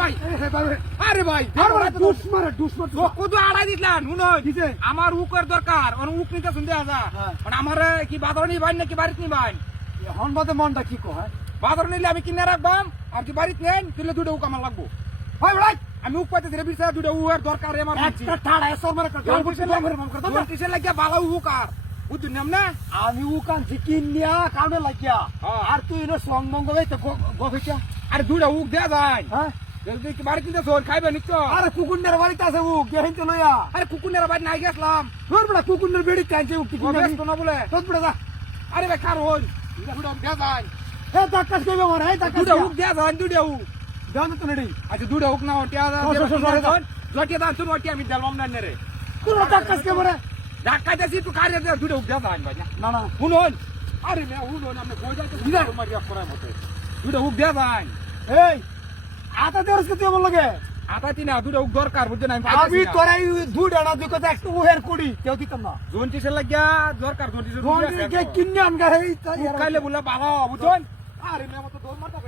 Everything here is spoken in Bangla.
ভাই আরে ভাই কত আড়াই দিলাম আমার উকের দরকার উক নিতে শুনতে আসা আমার কি বাজার নিবাই নাকি বাড়িতে নিবাই হন বাদে মনটা কি কয় বাজার নিলে আমি কিনে রাখবাম আর কি বাড়িতে নেন তুলে দুটো উক আমার লাগবো ভাই ভাই আমি উক পাইতে ধীরে বিষয় দুটো উকের দরকার আমার একটা ঠাড়া এসর মারে কিসের লাগিয়া ভালো উক আর বুঝুন না আমি উকান কিনিয়া কামে লাগিয়া আর তুই এনে সংবঙ্গ হইতে গফিটা আরে দুটো উক দেয়া যায় হ্যাঁ জলদি কি বাড়িতে নিতে শোন খাইবে নিচ্ছ আরে কুকুন্ডের বাড়িতে আছে উক গেহিন তো লইয়া আরে কুকুরের বাড়ি নাই গেছিলাম তোর বড় কুকুন্ডের বেড়ি কাইছে উক ব্যস্ত না বলে তোর বড় যা আরে ভাই কারণ দুটো উক দেয়া যায় হে দাকাস কইবে মরে হে দাকাস দুটো উক দেয়া যায় দুটো উক দাও তো নেডি আচ্ছা দুটো উক না ওটিয়া জটিয়া দান তুমি ওটিয়া আমি দিলাম না রে তোর দাকাস কে মরে ঢাকাইতেছি একটু কারিয়া দেওয়া দুটো উক দেয়া যায় ভাই না না শুনুন আরে মে শুনুন আপনি বই যাইতে মারিয়া করার মতো দুটো উক দেয়া যায় এই আতা দেরস কে তুই বল লাগে আতাতি না দুটো উক দরকার বুঝছেন আমি তোরাই দুইটা না দুই কথা একটু উহের কুড়ি কেউ দিতাম না জোন টিসের লাগিয়া দরকার জোন টিসের কোন কে কিনে আনগা হেই কাইলে বলে বাবা বুঝছেন আরে মে মতো দৌড় মারতা